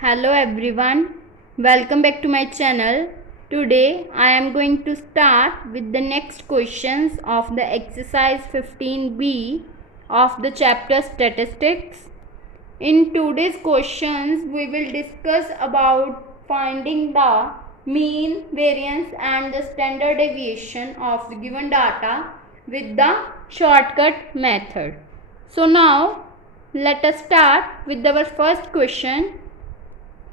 Hello everyone, welcome back to my channel. Today I am going to start with the next questions of the exercise 15b of the chapter statistics. In today's questions we will discuss about finding the mean, variance and the standard deviation of the given data with the shortcut method. So now let us start with our first question.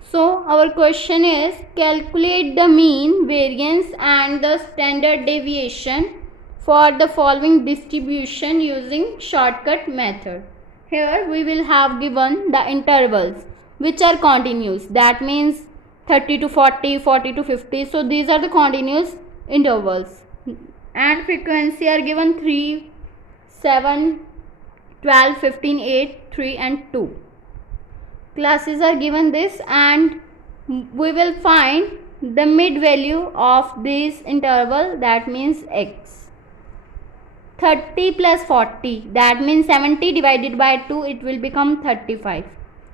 So our question is, calculate the mean, variance and the standard deviation for the following distribution using shortcut method. Here we will have given the intervals which are continuous, that means 30 to 40, 40 to 50. So these are the continuous intervals, and frequency are given 3, 7, 12, 15, 8, 3 and 2. Classes are given this, and we will find the mid value of this interval, that means x. 30 plus 40, that means 70 divided by 2, it will become 35.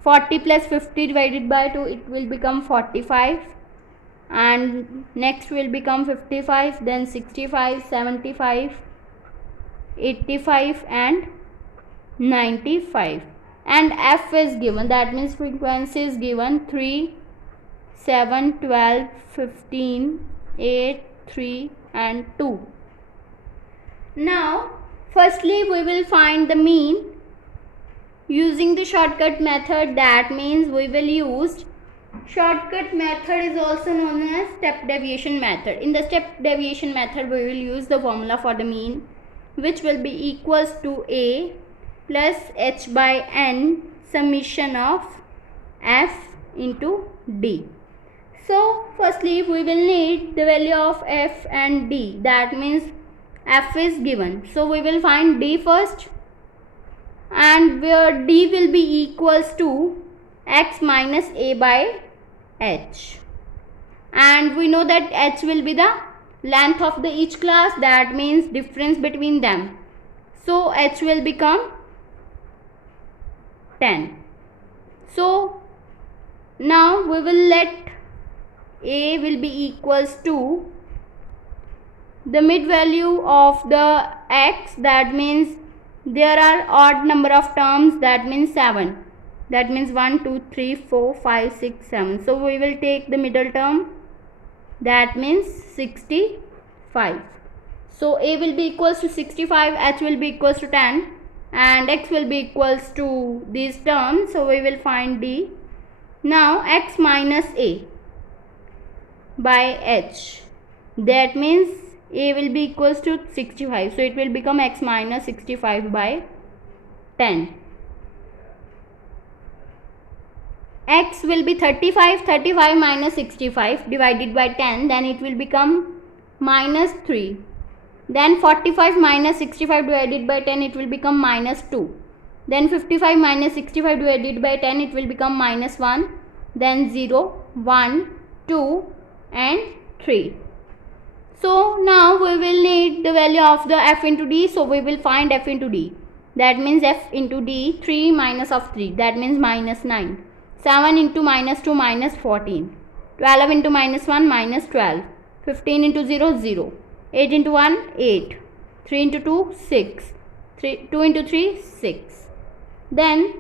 40 plus 50 divided by 2, it will become 45, and next will become 55, then 65, 75, 85 and 95. And f is given, that means frequency is given 3, 7, 12, 15, 8, 3 and 2. Now firstly we will find the mean using the shortcut method, that means we will use shortcut method is also known as step deviation method. In the step deviation method we will use the formula for the mean, which will be equals to a plus h by n summation of f into d. So firstly we will need the value of f and d, that means f is given, so we will find d first, and where d will be equals to x minus a by h, and we know that h will be the length of the each class, that means difference between them, so h will become 10. So now we will let a will be equals to the mid value of the x, that means there are odd number of terms, that means 7, that means 1, 2, 3, 4, 5, 6, 7. So we will take the middle term, that means 65. So a will be equals to 65, h will be equals to 10 and x will be equals to these terms, so we will find d. Now x minus a by h, that means a will be equals to 65, so it will become x minus 65 by 10. X will be 35, 35 minus 65 divided by 10, then it will become minus 3. Then 45 minus 65 divided by 10, it will become minus 2. Then 55 minus 65 divided by 10, it will become minus 1. Then 0, 1, 2 and 3. So now we will need the value of the f into d, so we will find f into d. That means f into d, 3 minus of 3, that means minus 9. 7 into minus 2, minus 14. 12 into minus 1, minus 12. 15 into 0, 0. 8 into 1, 8. 3 into 2, 6. 2 into 3, 6. Then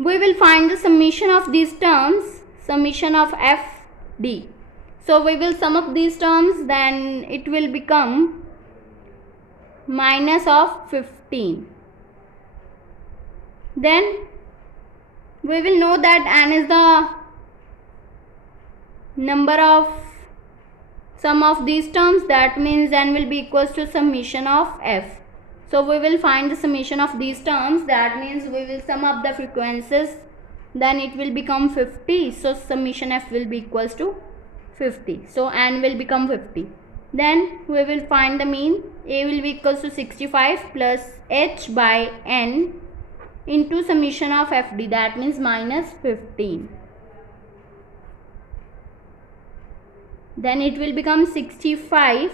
we will find the summation of these terms, summation of f d. So we will sum up these terms, then it will become minus of 15. Then we will know that n is the number of sum of these terms, that means n will be equals to summation of f. So we will find the summation of these terms, that means we will sum up the frequencies, then it will become 50. So summation f will be equals to 50. So n will become 50. Then we will find the mean. A will be equals to 65 plus h by n into summation of fd, that means minus 15. Then it will become 65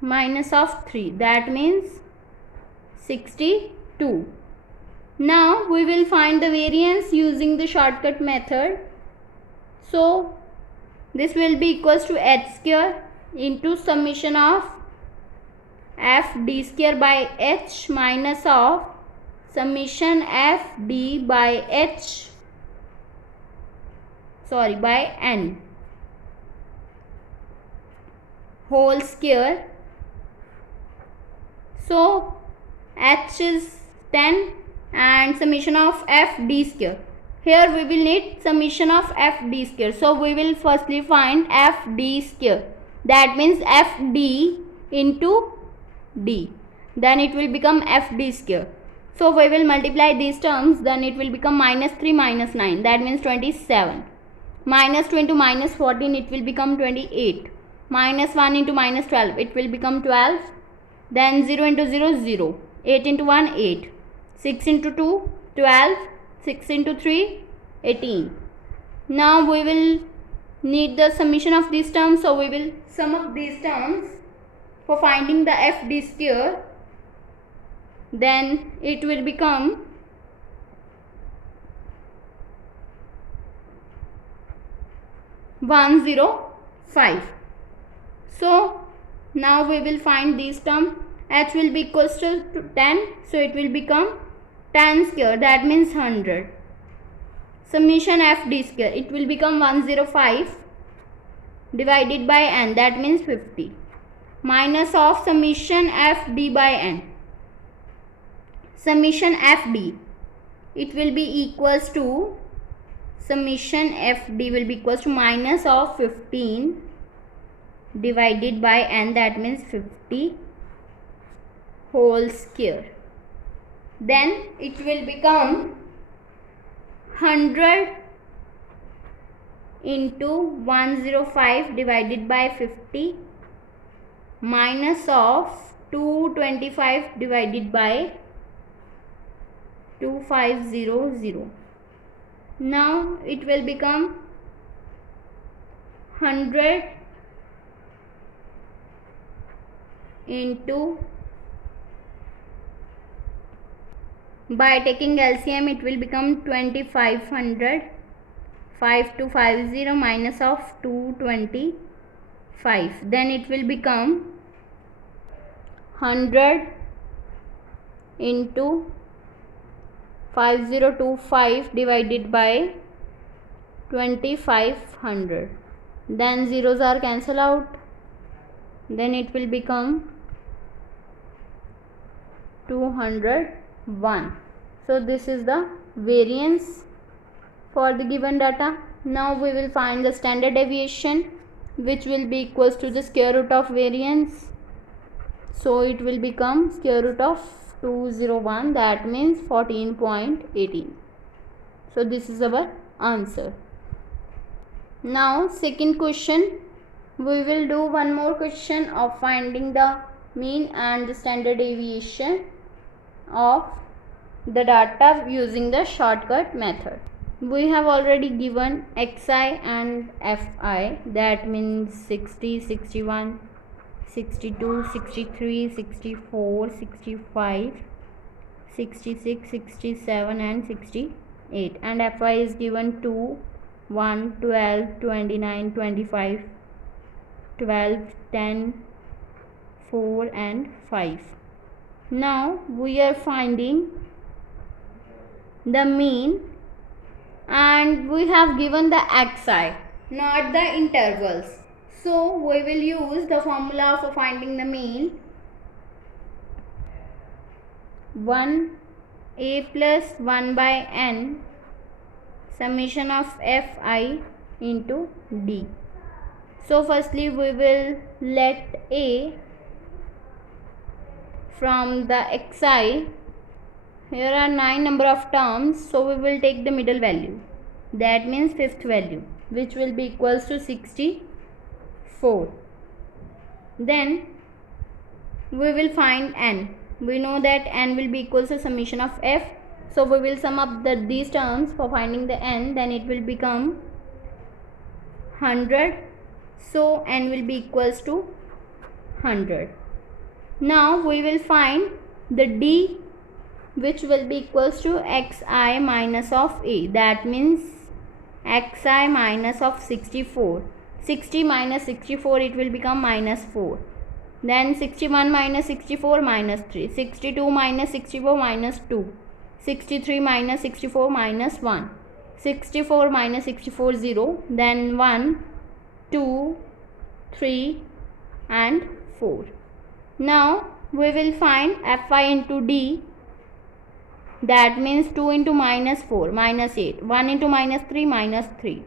minus of 3, that means 62. Now we will find the variance using the shortcut method. So this will be equals to h square into summation of f d square by h minus of summation f d by n whole square. So h is 10 and summation of f d square. Here we will need summation of f d square. So we will firstly find f d square. That means f d into d. Then it will become f d square. So we will multiply these terms. Then it will become minus 3 minus 9. That means 27. Minus 2 into minus 14. It will become 28. Minus 1 into minus 12. It will become 12. Then 0 into 0 0. 8 into 1 8. 6 into 2 12. 6 into 3 18. Now we will need the summation of these terms. So we will sum up these terms for finding the f d square. Then it will become 105. So now we will find these terms. H will be equals to 10. So it will become 10 square. That means 100. Summation f d square. It will become 105 divided by n. That means 50. Minus of summation f d by n. Summation f d. It will be equals to summation f d will be equals to minus of 15 divided by n. That means 50 whole square. Then it will become 100 into 105 divided by 50 minus of 225 divided by 2500. Now it will become 100 into, by taking LCM, it will become 2500. 5 to 50 minus of 225. Then it will become 100 into 5025 divided by 2500. Then zeros are cancelled out. Then it will become 201. So this is the variance for the given data. Now we will find the standard deviation, which will be equals to the square root of variance. So it will become square root of 201. That means 14.18. So this is our answer. Now second question, we will do one more question of finding the mean and the standard deviation of the data using the shortcut method. We have already given xi and fi, that means 60, 61, 62, 63, 64, 65, 66, 67 and 68, and fi is given 2, 1, 12, 29, 25, 12, 10, 4 and 5. Now we are finding the mean and we have given the xi, not the intervals. So we will use the formula for finding the mean. 1a plus 1 by n summation of fi into d. So firstly we will let a from the xi. Here are 9 number of terms, so we will take the middle value, that means fifth value, which will be equals to 64. Then we will find n. We know that n will be equals to summation of f, so we will sum up these terms for finding the n. Then it will become 100, so n will be equals to 100. Now we will find the d which will be equals to xi minus of a. That means xi minus of 64. 60 minus 64, it will become minus 4. Then 61 minus 64 minus 3. 62 minus 64 minus 2. 63 minus 64 minus 1. 64 minus 64 0. Then 1, 2, 3 and 4. Now we will find fi into d. That means 2 into minus 4 minus 8. 1 into minus 3 minus 3.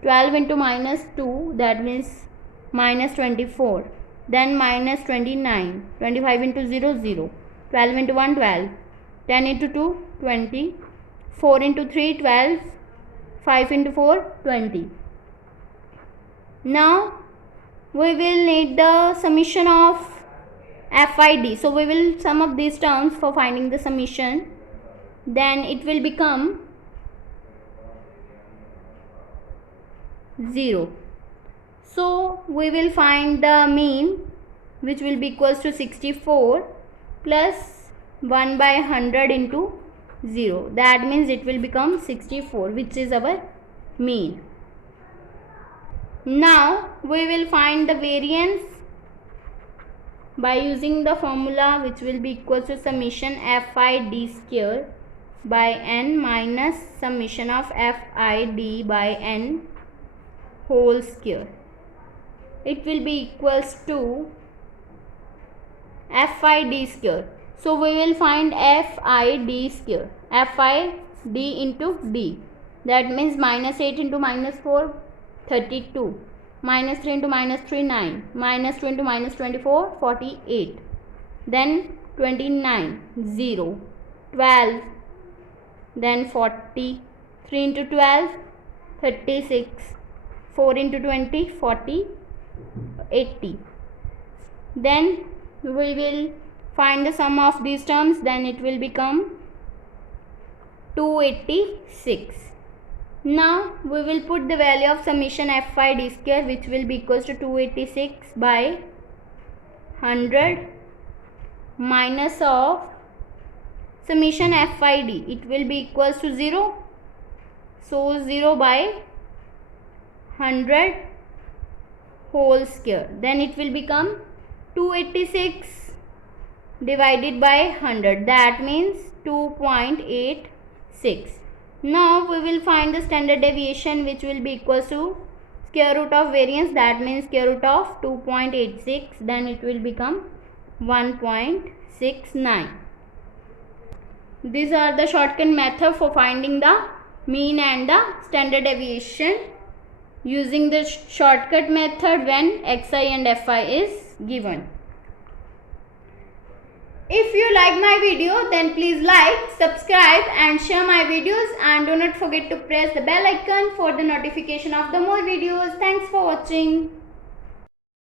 12 into minus 2, that means minus 24. Then minus 29. 25 into 0 0. 12 into 1 12. 10 into 2 20. 4 into 3 12. 5 into 4 20. Now we will need the summation of FID. So we will sum up these terms for finding the summation. Then it will become 0. So we will find the mean, which will be equals to 64 plus 1 by 100 into 0. That means it will become 64, which is our mean. Now we will find the variance by using the formula, which will be equal to summation FID square by n minus summation of FID by n whole square. It will be equals to FID square. So we will find FID square. FID into D. That means minus 8 into minus 4, 32. Minus 3 into minus 3, 9. Minus 2 into minus 24, 48. Then 29, 0. 12. Then 40. 3 into 12, 36. 4 into 20, 40. 80. Then we will find the sum of these terms. Then it will become 286. Now we will put the value of summation FID square, which will be equals to 286 by 100 minus of summation FID. It will be equals to 0. So 0 by 100 whole square. Then it will become 286 divided by 100. That means 2.86. Now we will find the standard deviation, which will be equal to square root of variance. That means square root of 2.86. Then it will become 1.69. These are the shortcut method for finding the mean and the standard deviation using the shortcut method when xi and fi is given. If you like my video, then please like, subscribe and share my videos, and do not forget to press the bell icon for the notification of the more videos. Thanks for watching.